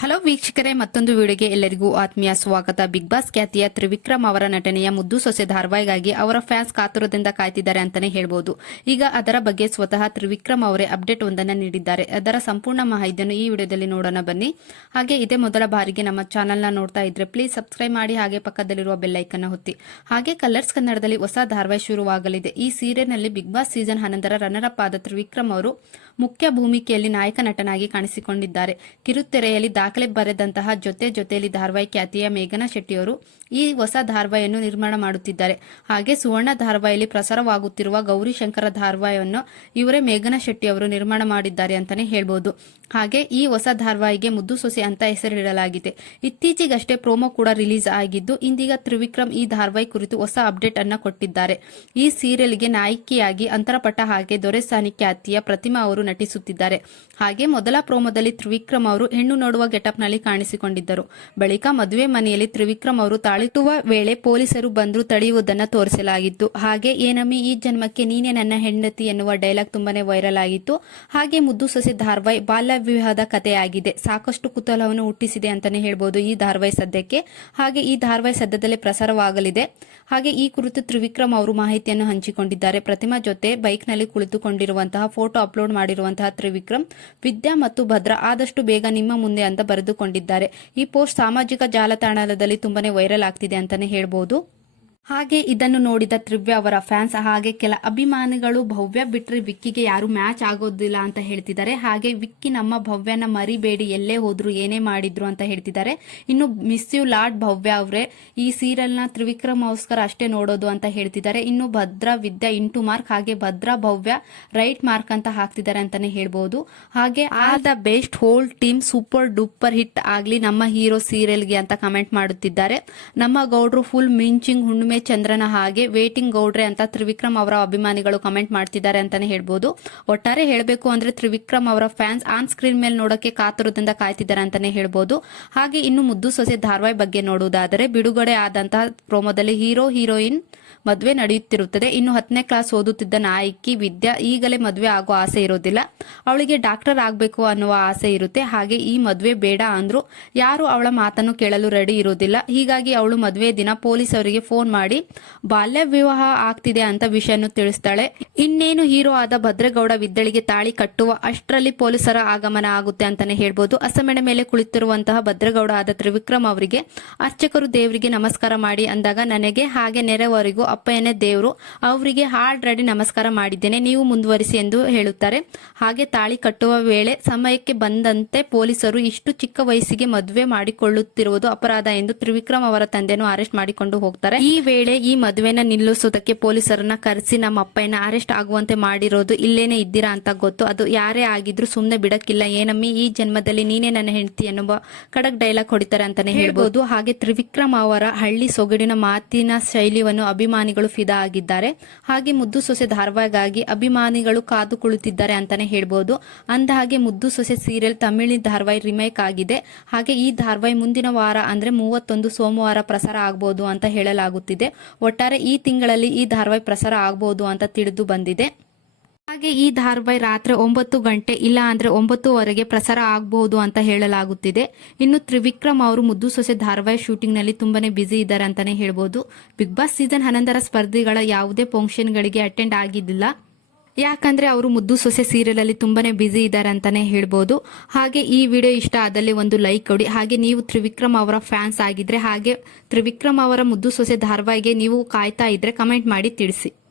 Hello ವೀಕ್ಷಕರೇ, ಮತ್ತೊಂದು ವಿಡಿಯೋಗೆ ಎಲ್ಲರಿಗೂ ಆತ್ಮೀಯ ಸ್ವಾಗತ. ಬಿಗ್ ಬಾಸ್ ಖ್ಯಾತಿಯ ತ್ರಿವಿಕ್ರಮ್ ಅವರ ನಟನೆಯ ಮುದ್ದು ಸೊಸೆ ಧಾರವಾಹಿಗಾಗಿ ಅವರ ಫ್ಯಾನ್ಸ್ ಕಾತುರದಿಂದ ಕಾಯ್ತಿದ್ದಾರೆ ಅಂತಾನೆ ಹೇಳ್ಬೋದು. ಈಗ ಅದರ ಬಗ್ಗೆ ಸ್ವತಃ ತ್ರಿವಿಕ್ರಮ್ ಅವರೇ ಅಪ್ಡೇಟ್ ಒಂದನ್ನು ನೀಡಿದ್ದಾರೆ. ಅದರ ಸಂಪೂರ್ಣ ಮಾಹಿತಿಯನ್ನು ಈ ವಿಡಿಯೋದಲ್ಲಿ ನೋಡೋಣ ಬನ್ನಿ. ಹಾಗೆ ಇದೇ ಮೊದಲ ಬಾರಿಗೆ ನಮ್ಮ ಚಾನಲ್ನ ನೋಡ್ತಾ ಇದ್ರೆ ಪ್ಲೀಸ್ ಸಬ್ಸ್ಕ್ರೈಬ್ ಮಾಡಿ, ಹಾಗೆ ಪಕ್ಕದಲ್ಲಿರುವ ಬೆಲ್ಲೈಕನ್ನ ಹೊತ್ತಿ ಹಾಗೆ ಕಲರ್ಸ್ ಕನ್ನಡದಲ್ಲಿ ಹೊಸ ಧಾರವಾಹಿ ಶುರುವಾಗಲಿದೆ. ಈ ಸೀರಿಯಲ್ನಲ್ಲಿ ಬಿಗ್ ಬಾಸ್ ಸೀಸನ್ ಹನ್ನೊಂದರ ರನ್ನರ್ ಅಪ್ ಆದ ತ್ರಿವಿಕ್ರಮ್ ಅವರು ಮುಖ್ಯ ಭೂಮಿಕೆಯಲ್ಲಿ ನಾಯಕ ನಟನಾಗಿ ಕಾಣಿಸಿಕೊಂಡಿದ್ದಾರೆ. ಕಿರುತೆರೆಯಲ್ಲಿ ದಾಖಲೆ ಬರೆದಂತಹ ಜೊತೆ ಜೊತೆಯಲ್ಲಿ ಧಾರವಾಹಿ ಖ್ಯಾತಿಯ ಮೇಘನಾ ಶೆಟ್ಟಿಯವರು ಈ ಹೊಸ ಧಾರವಾಹಿಯನ್ನು ನಿರ್ಮಾಣ ಮಾಡುತ್ತಿದ್ದಾರೆ. ಹಾಗೆ ಸುವರ್ಣ ಧಾರವಾಹಿಯಲ್ಲಿ ಪ್ರಸಾರವಾಗುತ್ತಿರುವ ಗೌರಿ ಶಂಕರ ಧಾರವಾಹಿಯನ್ನು ಇವರೇ ಮೇಘನಾ ಶೆಟ್ಟಿ ಅವರು ನಿರ್ಮಾಣ ಮಾಡಿದ್ದಾರೆ ಅಂತಾನೆ ಹೇಳಬಹುದು ಹಾಗೆ ಈ ಹೊಸ ಧಾರವಾಹಿಗೆ ಮುದ್ದು ಸೊಸೆ ಅಂತ ಹೆಸರಿಡಲಾಗಿದೆ. ಇತ್ತೀಚೆಗಷ್ಟೇ ಪ್ರೋಮೋ ಕೂಡ ರಿಲೀಸ್ ಆಗಿದ್ದು, ಇಂದೀಗ ತ್ರಿವಿಕ್ರಮ್ ಈ ಧಾರವಾಹಿ ಕುರಿತು ಹೊಸ ಅಪ್ಡೇಟ್ ಅನ್ನ ಕೊಟ್ಟಿದ್ದಾರೆ. ಈ ಸೀರಿಯಲ್ಗೆ ನಾಯಕಿಯಾಗಿ ಅಂತರಪಟ್ಟ ಹಾಗೆ ದೊರೆಸಾನಿ ಖ್ಯಾತಿಯ ಪ್ರತಿಮಾ ಅವರು ನಟಿಸುತ್ತಿದ್ದಾರೆ. ಹಾಗೆ ಮೊದಲ ಪ್ರೋಮೋದಲ್ಲಿ ತ್ರಿವಿಕ್ರಮ್ ಅವರು ಹೆಣ್ಣು ನೋಡುವ ಗೆಟಪ್ನಲ್ಲಿ ಕಾಣಿಸಿಕೊಂಡಿದ್ದರು. ಬಳಿಕ ಮದುವೆ ಮನೆಯಲ್ಲಿ ತ್ರಿವಿಕ್ರಮ್ ಅವರು ತಾಳಿಟುವ ವೇಳೆ ಪೊಲೀಸರು ಬಂದ್ರು ತಡೆಯುವುದನ್ನು ತೋರಿಸಲಾಗಿತ್ತು. ಹಾಗೆ ಏನಮ್ಮಿ ಈ ಜನ್ಮಕ್ಕೆ ನೀನೇ ನನ್ನ ಹೆಂಡತಿ ಎನ್ನುವ ಡೈಲಾಗ್ ತುಂಬಾನೇ ವೈರಲ್ ಆಗಿತ್ತು. ಹಾಗೆ ಮುದ್ದು ಸೊಸೆ ಧಾರವಾಹಿ ಬಾಲ್ಯ ವಿವಾಹದ ಕಥೆಯಾಗಿದೆ. ಸಾಕಷ್ಟು ಕುತೂಹಲವನ್ನು ಹುಟ್ಟಿಸಿದೆ ಅಂತಾನೆ ಹೇಳ್ಬೋದು ಈ ಧಾರವಾಹಿ ಸದ್ಯಕ್ಕೆ. ಹಾಗೆ, ಈ ಧಾರವಾಹಿ ಸದ್ಯದಲ್ಲೇ ಪ್ರಸಾರವಾಗಲಿದೆ. ಹಾಗೆ, ಈ ಕುರಿತು ತ್ರಿವಿಕ್ರಮ್ ಅವರು ಮಾಹಿತಿಯನ್ನು ಹಂಚಿಕೊಂಡಿದ್ದಾರೆ. ಪ್ರತಿಮಾ ಜೊತೆ ಬೈಕ್ನಲ್ಲಿ ಕುಳಿತುಕೊಂಡಿರುವಂತಹ ಫೋಟೋ ಅಪ್ಲೋಡ್ ಮಾಡಿರುವಂತಹ ತ್ರಿವಿಕ್ರಮ್, ವಿದ್ಯಾ ಮತ್ತು ಭದ್ರ ಆದಷ್ಟು ಬೇಗ ನಿಮ್ಮ ಮುಂದೆ ಅಂತ ಬರೆದುಕೊಂಡಿದ್ದಾರೆ. ಈ ಪೋಸ್ಟ್ ಸಾಮಾಜಿಕ ಜಾಲತಾಣದಲ್ಲಿ ತುಂಬಾನೇ ವೈರಲ್ ಆಗ್ತಿದೆ ಅಂತಾನೆ ಹೇಳ್ಬೋದು. ಹಾಗೆ ಇದನ್ನು ನೋಡಿದ ತ್ರಿವ್ಯ ಅವರ ಫ್ಯಾನ್ಸ್, ಹಾಗೆ ಕೆಲ ಅಭಿಮಾನಿಗಳು ಭವ್ಯ ಬಿಟ್ರೆ ವಿಕ್ಕಿಗೆ ಯಾರು ಮ್ಯಾಚ್ ಆಗೋದಿಲ್ಲ ಅಂತ ಹೇಳ್ತಿದ್ದಾರೆ. ಹಾಗೆ ವಿಕ್ಕಿ ನಮ್ಮ ಭವ್ಯನ ಮರಿಬೇಡಿ, ಎಲ್ಲೇ ಹೋದ್ರು ಏನೇ ಮಾಡಿದ್ರು ಅಂತ ಹೇಳ್ತಿದ್ದಾರೆ. ಇನ್ನು ಮಿಸ್ ಯು ಲಾರ್ಡ್ ಭವ್ಯ ಅವರೇ, ಈ ಸೀರಿಯಲ್ನ ತ್ರಿವಿಕ್ರಮ್ ಅವಸ್ಕರ್ ಅಷ್ಟೇ ನೋಡೋದು ಅಂತ ಹೇಳ್ತಿದ್ದಾರೆ. ಇನ್ನು ಭದ್ರ ವಿದ್ಯಾ ಇಂಟು ಮಾರ್ಕ್, ಹಾಗೆ ಭದ್ರ ಭವ್ಯ ರೈಟ್ ಮಾರ್ಕ್ ಅಂತ ಹಾಕ್ತಿದ್ದಾರೆ ಅಂತಾನೆ ಹೇಳ್ಬಹುದು ಹಾಗೆ all the best whole team super duper hit ಆಗ್ಲಿ ನಮ್ಮ ಹೀರೋ ಸೀರಿಯಲ್ಗೆ ಅಂತ ಕಮೆಂಟ್ ಮಾಡುತ್ತಿದ್ದಾರೆ. ನಮ್ಮ ಗೌಡ್ರು ಫುಲ್ ಮಿಂಚಿಂಗ್ ಹುಣ್ಣಿಮೆ ಚಂದ್ರನ ಹಾಗೆ ವೇಟಿಂಗ್ ಗೌಡ್ರೆ ಅಂತ ತ್ರಿವಿಕ್ರಮ್ ಅವರ ಅಭಿಮಾನಿಗಳು ಕಮೆಂಟ್ ಮಾಡ್ತಿದ್ದಾರೆ ಅಂತಾನೆ ಹೇಳ್ಬೋದು. ಒಟ್ಟಾರೆ ಹೇಳಬೇಕು ಅಂದ್ರೆ ತ್ರಿವಿಕ್ರಮ್ ಅವರ ಫ್ಯಾನ್ಸ್ ಆನ್ ಸ್ಕ್ರೀನ್ ಮೇಲೆ ನೋಡಕ್ಕೆ ಕಾತುರದಿಂದ ಕಾಯ್ತಿದ್ದಾರೆ ಅಂತಾನೆ ಹೇಳ್ಬೋದು. ಹಾಗೆ ಇನ್ನು ಮುದ್ದು ಸೊಸೆ ಧಾರವಾಹಿ ಬಗ್ಗೆ ನೋಡುವುದಾದರೆ ಬಿಡುಗಡೆ ಆದಂತಹ ಪ್ರೋಮೋದಲ್ಲಿ ಹೀರೋ ಹೀರೋಯಿನ್ ಮದುವೆ ನಡೆಯುತ್ತಿರುತ್ತದೆ. ಇನ್ನು ಹತ್ತನೇ ಕ್ಲಾಸ್ ಓದುತ್ತಿದ್ದ ನಾಯಕಿ ವಿದ್ಯಾ ಈಗಲೇ ಮದುವೆ ಆಗೋ ಆಸೆ ಇರೋದಿಲ್ಲ. ಅವಳಿಗೆ ಡಾಕ್ಟರ್ ಆಗಬೇಕು ಅನ್ನುವ ಆಸೆ ಇರುತ್ತೆ. ಹಾಗೆ ಈ ಮದುವೆ ಬೇಡ ಅಂದ್ರು ಯಾರು ಅವಳ ಮಾತನ್ನು ಕೇಳಲು ರೆಡಿ ಇರೋದಿಲ್ಲ. ಹೀಗಾಗಿ ಅವಳು ಮದುವೆ ದಿನ ಪೊಲೀಸ್ ಅವರಿಗೆ ಫೋನ್ ಮಾಡಿ ಬಾಲ್ಯ ವಿವಾಹ ಆಗ್ತಿದೆ ಅಂತ ವಿಷಯನ್ನು ತಿಳಿಸ್ತಾಳೆ. ಇನ್ನೇನು ಹೀರೋ ಆದ ಭದ್ರಗೌಡ ವಿದ್ದಳಿಗೆ ತಾಳಿ ಕಟ್ಟುವ ಅಷ್ಟರಲ್ಲಿ ಪೊಲೀಸರ ಆಗಮನ ಆಗುತ್ತೆ ಅಂತಾನೆ ಹೇಳ್ಬೋದು. ಅಸಮೆಣ ಮೇಲೆ ಕುಳಿತಿರುವಂತಹ ಭದ್ರಗೌಡ ಆದ ತ್ರಿವಿಕ್ರಮ್ ಅವರಿಗೆ, ಅರ್ಚಕರು ದೇವರಿಗೆ ನಮಸ್ಕಾರ ಮಾಡಿ ಅಂದಾಗ, ನನಗೆ ಹಾಗೆ ನೆರೆವರಿಗೂ ಅಪ್ಪಯ್ಯನೇ ದೇವರು, ಅವರಿಗೆ ಆಲ್ರೆಡಿ ನಮಸ್ಕಾರ ಮಾಡಿದ್ದೇನೆ, ನೀವು ಮುಂದುವರಿಸಿ ಎಂದು ಹೇಳುತ್ತಾರೆ. ಹಾಗೆ ತಾಳಿ ಕಟ್ಟುವ ವೇಳೆ ಸಮಯಕ್ಕೆ ಬಂದಂತೆ ಪೊಲೀಸರು ಇಷ್ಟು ಚಿಕ್ಕ ವಯಸ್ಸಿಗೆ ಮದುವೆ ಮಾಡಿಕೊಳ್ಳುತ್ತಿರುವುದು ಅಪರಾಧ ಎಂದು ತ್ರಿವಿಕ್ರಮ್ ಅವರ ತಂದೆಯನ್ನು ಅರೆಸ್ಟ್ ಮಾಡಿಕೊಂಡು ಹೋಗ್ತಾರೆ. ಈ ವೇಳೆ ಈ ಮದುವೆನ ನಿಲ್ಲಿಸುವುದಕ್ಕೆ ಪೊಲೀಸರನ್ನ ಕರೆಸಿ ನಮ್ಮ ಅಪ್ಪಯ್ಯನ ಅರೆಸ್ಟ್ ಆಗುವಂತೆ ಮಾಡಿರೋದು ಇಲ್ಲೇನೆ ಇದ್ದೀರಾ ಅಂತ ಗೊತ್ತು. ಅದು ಯಾರೇ ಆಗಿದ್ರು ಸುಮ್ಮನೆ ಬಿಡಕ್ಕಿಲ್ಲ. ಏನಮ್ಮಿ, ಈ ಜನ್ಮದಲ್ಲಿ ನೀನೇ ನನ್ನ ಹೆಂಡತಿ ಎನ್ನುವ ಕಡಕ್ ಡೈಲಾಗ್ ಹೊಡಿತಾರೆ ಅಂತಾನೆ ಹೇಳ್ಬೋದು. ಹಾಗೆ ತ್ರಿವಿಕ್ರಮ್ ಅವರ ಹಳ್ಳಿ ಸೊಗಡಿನ ಮಾತಿನ ಶೈಲಿಯನ್ನು ಅಭಿಮಾನಿಗಳು ಫಿದಾ ಆಗಿದ್ದಾರೆ. ಹಾಗೆ ಮುದ್ದು ಸೊಸೆ ಧಾರವಾಹಿಗಾಗಿ ಅಭಿಮಾನಿಗಳು ಕಾದು ಕುಳಿತಿದ್ದಾರೆ ಅಂತಾನೆ ಹೇಳ್ಬೋದು. ಅಂದ ಹಾಗೆ ಮುದ್ದು ಸೊಸೆ ಸೀರಿಯಲ್ ತಮಿಳಿನ ಧಾರವಾಹಿ ರಿಮೇಕ್ ಆಗಿದೆ. ಹಾಗೆ ಈ ಧಾರವಾಹಿ ಮುಂದಿನ ವಾರ ಅಂದ್ರೆ ಮೂವತ್ತೊಂದು ಸೋಮವಾರ ಪ್ರಸಾರ ಆಗಬಹುದು ಅಂತ ಹೇಳಲಾಗುತ್ತಿದೆ. ಒಟ್ಟಾರೆ ಈ ತಿಂಗಳಲ್ಲಿ ಈ ಧಾರಾವಾಹಿ ಪ್ರಸಾರ ಆಗಬಹುದು ಅಂತ ತಿಳಿದು ಬಂದಿದೆ. ಹಾಗೆ ಈ ಧಾರಾವಾಹಿ ರಾತ್ರಿ ಒಂಬತ್ತು ಗಂಟೆ ಇಲ್ಲ ಅಂದ್ರೆ ಒಂಬತ್ತುವರೆಗೆ ಪ್ರಸಾರ ಆಗಬಹುದು ಅಂತ ಹೇಳಲಾಗುತ್ತಿದೆ. ಇನ್ನು ತ್ರಿವಿಕ್ರಮ್ ಅವರು ಮುದ್ದು ಸೊಸೆ ಧಾರಾವಾಹಿ ಶೂಟಿಂಗ್ನಲ್ಲಿ ತುಂಬಾನೇ ಬ್ಯುಸಿ ಇದ್ದಾರೆ ಅಂತಾನೆ ಹೇಳ್ಬೋದು. ಬಿಗ್ ಬಾಸ್ ಸೀಸನ್ ಹನ್ನೊಂದರ ಸ್ಪರ್ಧಿಗಳ ಯಾವುದೇ ಫಂಕ್ಷನ್ಗಳಿಗೆ ಅಟೆಂಡ್ ಆಗಿದ್ದಿಲ್ಲ. ಯಾಕಂದ್ರೆ ಅವರು ಮುದ್ದು ಸೊಸೆ ಸೀರಿಯಲ್ ಅಲ್ಲಿ ತುಂಬಾನೇ ಬ್ಯುಸಿ ಇದ್ದಾರೆ ಅಂತಾನೆ ಹೇಳ್ಬೋದು. ಹಾಗೆ ಈ ವಿಡಿಯೋ ಇಷ್ಟ ಆದಲ್ಲಿ ಒಂದು ಲೈಕ್ ಕೊಡಿ. ಹಾಗೆ ನೀವು ತ್ರಿವಿಕ್ರಮ್ ಅವರ ಫ್ಯಾನ್ಸ್ ಆಗಿದ್ರೆ ಹಾಗೆ ತ್ರಿವಿಕ್ರಮ್ ಅವರ ಮುದ್ದು ಸೊಸೆ ಧಾರಾವಾಹಿಗೆ ನೀವು ಕಾಯ್ತಾ ಇದ್ರೆ ಕಮೆಂಟ್ ಮಾಡಿ ತಿಳಿಸಿ.